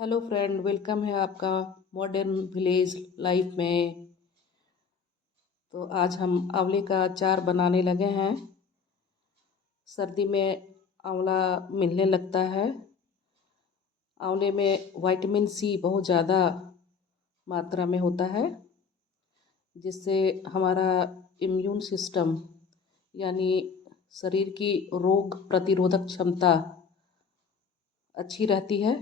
Hello friend, welcome है आपका modern village life में। तो आज हम आंवले का अचार बनाने लगे हैं। सर्दी में आंवला मिलने लगता है। आंवले में विटामिन सी बहुत ज़्यादा मात्रा में होता है, जिससे हमारा इम्यून सिस्टम यानी शरीर की रोग प्रतिरोधक क्षमता अच्छी रहती है।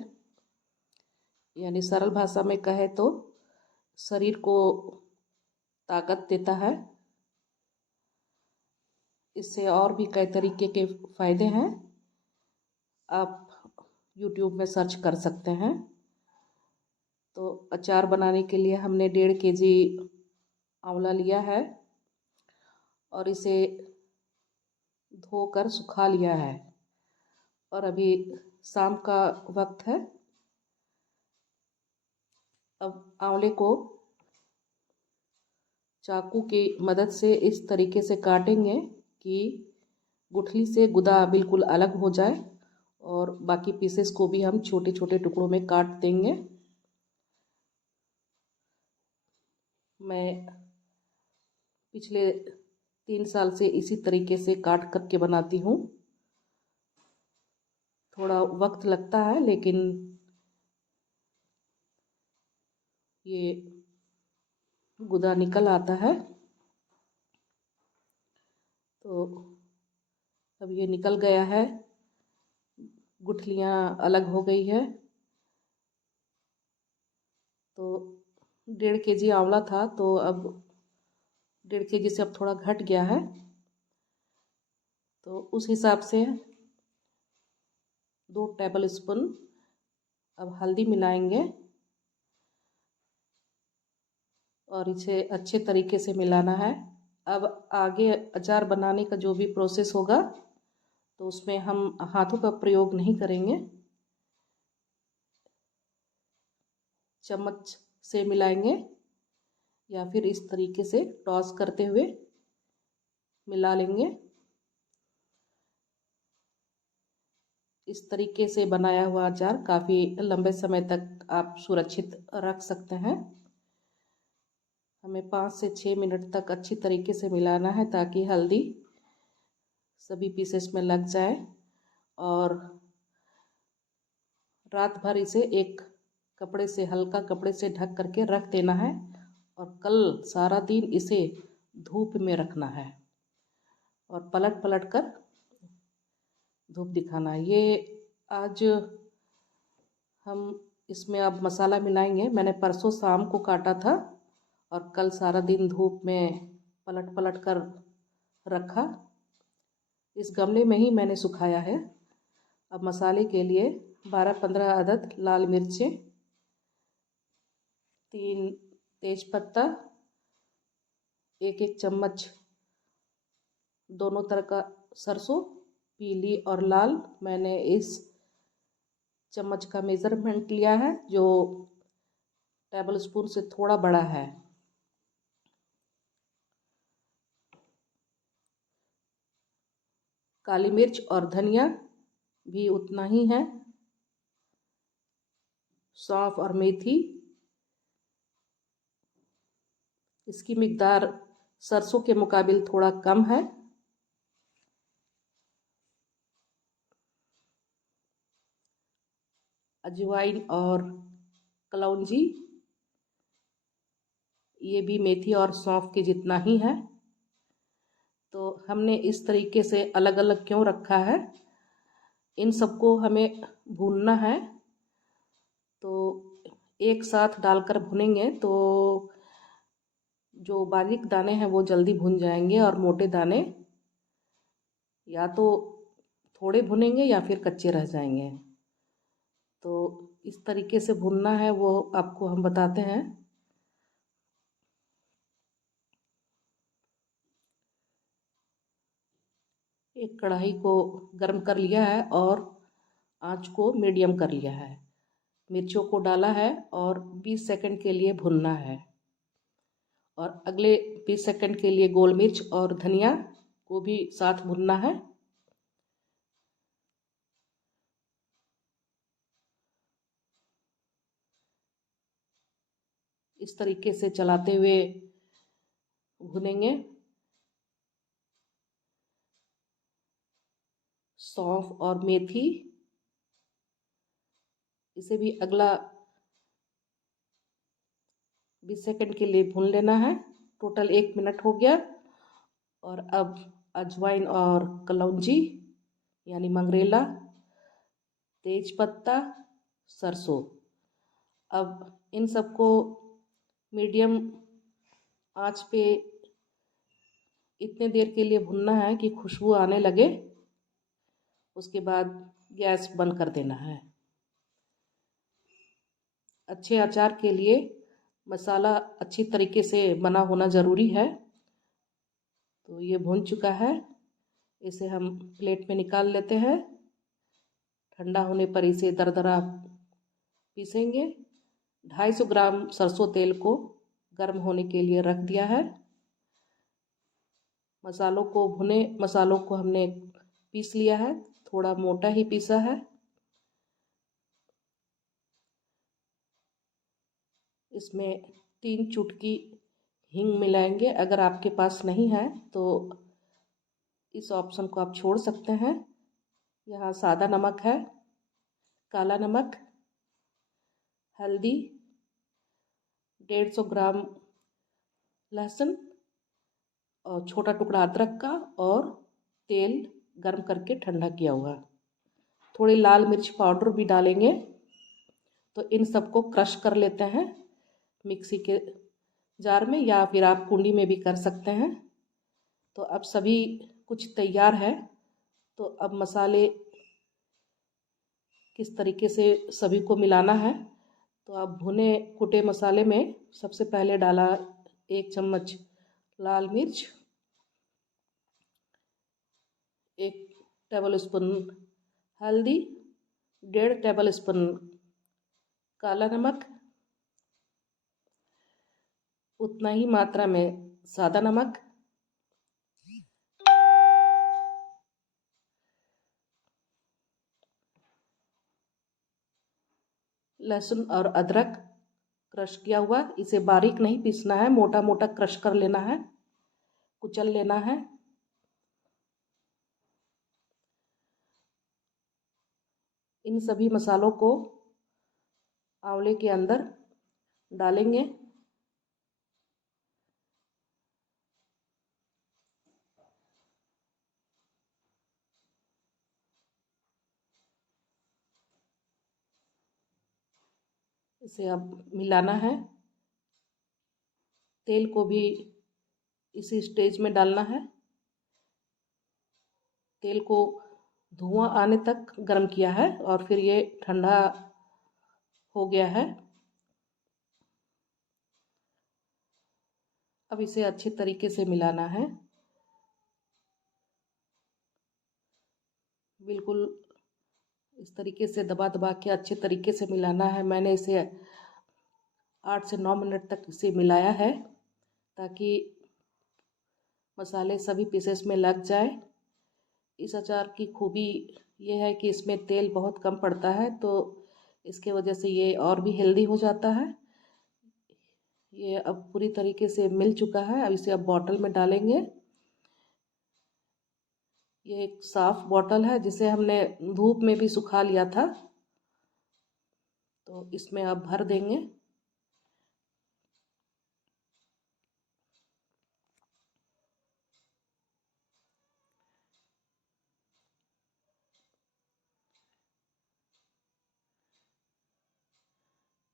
यानी सरल भाषा में कहे तो शरीर को ताकत देता है। इससे और भी कई तरीके के फ़ायदे हैं, आप यूट्यूब में सर्च कर सकते हैं। तो अचार बनाने के लिए हमने 1.5 kg आंवला लिया है और इसे धोकर सुखा लिया है। और अभी शाम का वक्त है। अब आंवले को चाकू की मदद से इस तरीके से काटेंगे कि गुठली से गुदा बिल्कुल अलग हो जाए, और बाकी पीसेस को भी हम छोटे छोटे टुकड़ों में काट देंगे। मैं पिछले 3 साल से इसी तरीके से काट करके बनाती हूँ। थोड़ा वक्त लगता है, लेकिन ये गुदा निकल आता है। तो अब ये निकल गया है, गुठलियाँ अलग हो गई है। तो 1.5 kg आंवला था, तो अब 1.5 kg से अब थोड़ा घट गया है। तो उस हिसाब से 2 टेबल स्पून अब हल्दी मिलाएंगे और इसे अच्छे तरीके से मिलाना है। अब आगे अचार बनाने का जो भी प्रोसेस होगा, तो उसमें हम हाथों का प्रयोग नहीं करेंगे, चम्मच से मिलाएंगे या फिर इस तरीके से टॉस करते हुए मिला लेंगे। इस तरीके से बनाया हुआ अचार काफ़ी लंबे समय तक आप सुरक्षित रख सकते हैं। हमें 5 से 6 मिनट तक अच्छी तरीके से मिलाना है, ताकि हल्दी सभी पीसेस में लग जाए। और रात भर इसे एक कपड़े से, हल्का कपड़े से ढक करके रख देना है, और कल सारा दिन इसे धूप में रखना है और पलट पलट कर धूप दिखाना है। ये आज हम इसमें अब मसाला मिलाएंगे। मैंने परसों शाम को काटा था और कल सारा दिन धूप में पलट पलट कर रखा। इस गमले में ही मैंने सुखाया है। अब मसाले के लिए 12-15 अदद लाल मिर्चें, 3 तेज़पत्ता, 1-1 चम्मच दोनों तरह का सरसों, पीली और लाल। मैंने इस चम्मच का मेज़रमेंट लिया है, जो टेबल स्पून से थोड़ा बड़ा है। काली मिर्च और धनिया भी उतना ही है। सौंफ और मेथी, इसकी मिकदार सरसों के मुकाबिल थोड़ा कम है। अजवाइन और कलौंजी, ये भी मेथी और सौंफ के जितना ही है। तो हमने इस तरीके से अलग अलग क्यों रखा है, इन सबको हमें भूनना है। तो एक साथ डालकर भुनेंगे तो जो बारीक दाने हैं वो जल्दी भुन जाएंगे, और मोटे दाने या तो थोड़े भुनेंगे या फिर कच्चे रह जाएंगे। तो इस तरीके से भुनना है, वो आपको हम बताते हैं। एक कढ़ाई को गर्म कर लिया है और आंच को मीडियम कर लिया है। मिर्चों को डाला है और 20 सेकंड के लिए भुनना है। और अगले 20 सेकंड के लिए गोल मिर्च और धनिया को भी साथ भुनना है। इस तरीके से चलाते हुए भुनेंगे। सौंफ और मेथी, इसे भी अगला 20 सेकंड के लिए भून लेना है। टोटल 1 मिनट हो गया। और अब अजवाइन और कलौंजी यानी मंगरेला, तेज पत्ता, सरसों, अब इन सबको मीडियम आंच पे इतने देर के लिए भुनना है कि खुशबू आने लगे। उसके बाद गैस बंद कर देना है। अच्छे अचार के लिए मसाला अच्छी तरीके से बना होना ज़रूरी है। तो ये भुन चुका है, इसे हम प्लेट में निकाल लेते हैं। ठंडा होने पर इसे दरदरा पीसेंगे। 250 ग्राम सरसों तेल को गर्म होने के लिए रख दिया है। भुने मसालों को हमने पीस लिया है, थोड़ा मोटा ही पीसा है। इसमें 3 चुटकी हींग मिलाएंगे। अगर आपके पास नहीं है तो इस ऑप्शन को आप छोड़ सकते हैं। यहाँ सादा नमक है, काला नमक, हल्दी, 150 ग्राम लहसुन और छोटा टुकड़ा अदरक का, और तेल गर्म करके ठंडा किया हुआ। थोड़ी लाल मिर्च पाउडर भी डालेंगे। तो इन सबको क्रश कर लेते हैं मिक्सी के जार में, या फिर आप कुंडी में भी कर सकते हैं। तो अब सभी कुछ तैयार है। तो अब मसाले किस तरीके से सभी को मिलाना है। तो अब भुने कुटे मसाले में सबसे पहले डाला 1 चम्मच लाल मिर्च, 1 टेबल स्पून हल्दी, 1.5 टेबल स्पून काला नमक, उतना ही मात्रा में सादा नमक, लहसुन और अदरक क्रश किया हुआ। इसे बारीक नहीं पीसना है, मोटा मोटा क्रश कर लेना है, कुचल लेना है। इन सभी मसालों को आंवले के अंदर डालेंगे। इसे अब मिलाना है। तेल को भी इसी स्टेज में डालना है। तेल को धुआं आने तक गर्म किया है और फिर ये ठंडा हो गया है। अब इसे अच्छे तरीके से मिलाना है, बिल्कुल इस तरीके से दबा दबा के अच्छे तरीके से मिलाना है। मैंने इसे 8 से 9 मिनट तक इसे मिलाया है ताकि मसाले सभी पीसेस में लग जाए। इस अचार की खूबी ये है कि इसमें तेल बहुत कम पड़ता है, तो इसके वजह से ये और भी हेल्दी हो जाता है। ये अब पूरी तरीके से मिल चुका है। अब इसे अब बॉटल में डालेंगे। ये एक साफ बॉटल है जिसे हमने धूप में भी सुखा लिया था। तो इसमें अब भर देंगे।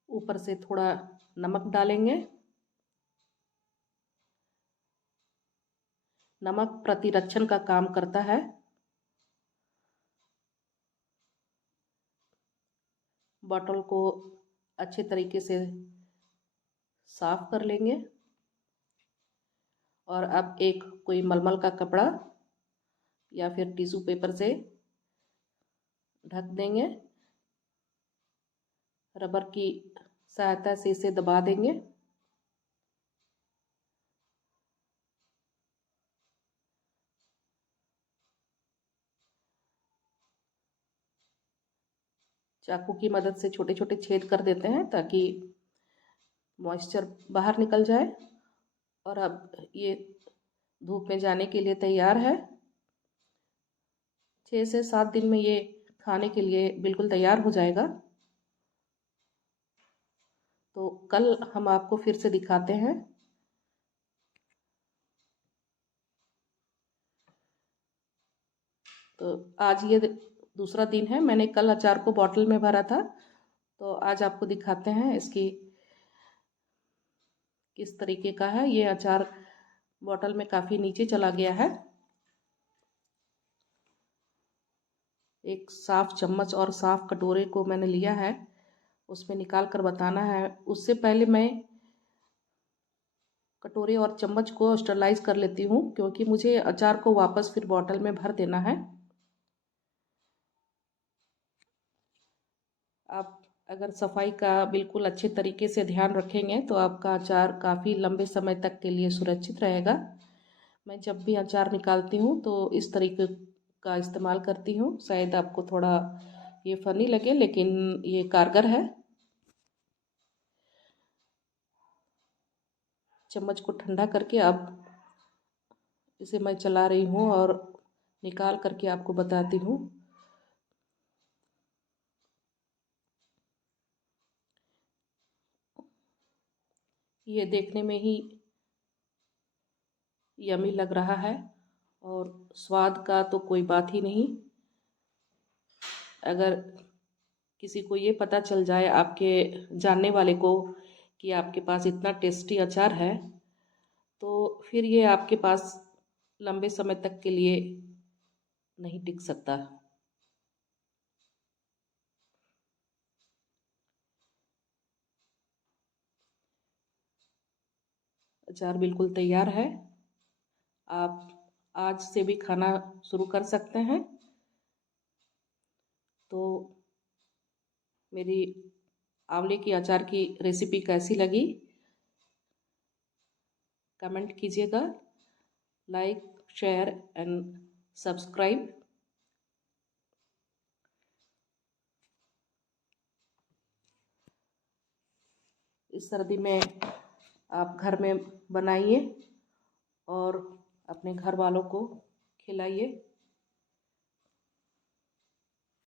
ऊपर से थोड़ा नमक डालेंगे। नमक प्रतिरक्षण का काम करता है। बॉटल को अच्छे तरीके से साफ कर लेंगे और अब एक कोई मलमल का कपड़ा या फिर टिश्यू पेपर से ढक देंगे। रबर की सहायता से इसे दबा देंगे। चाकू की मदद से छोटे छोटे छेद कर देते हैं ताकि मॉइस्चर बाहर निकल जाए। और अब ये धूप में जाने के लिए तैयार है। 6 से 7 दिन में ये खाने के लिए बिल्कुल तैयार हो जाएगा। तो कल हम आपको फिर से दिखाते हैं। तो आज ये दूसरा दिन है। मैंने कल अचार को बॉटल में भरा था, तो आज आपको दिखाते हैं इसकी किस तरीके का है। ये अचार बॉटल में काफ़ी नीचे चला गया है। एक साफ चम्मच और साफ कटोरे को मैंने लिया है, उसमें निकाल कर बताना है। उससे पहले मैं कटोरे और चम्मच को स्टरलाइज कर लेती हूँ, क्योंकि मुझे अचार को वापस फिर बॉटल में भर देना है। आप अगर सफाई का बिल्कुल अच्छे तरीके से ध्यान रखेंगे तो आपका अचार काफ़ी लंबे समय तक के लिए सुरक्षित रहेगा। मैं जब भी अचार निकालती हूँ तो इस तरीके का इस्तेमाल करती हूँ। शायद आपको थोड़ा ये फ़नी लगे, लेकिन ये कारगर है। चम्मच को ठंडा करके अब इसे मैं चला रही हूँ और निकाल करके आपको बताती हूँ। ये देखने में ही यमी लग रहा है और स्वाद का तो कोई बात ही नहीं। अगर किसी को ये पता चल जाए, आपके जानने वाले को, कि आपके पास इतना टेस्टी अचार है, तो फिर ये आपके पास लंबे समय तक के लिए नहीं टिक सकता। अचार बिल्कुल तैयार है। आप आज से भी खाना शुरू कर सकते हैं। तो मेरी आंवले की अचार की रेसिपी कैसी लगी, कमेंट कीजिएगा। Like, share and subscribe. इस सर्दी में आप घर में बनाइए और अपने घर वालों को खिलाइए।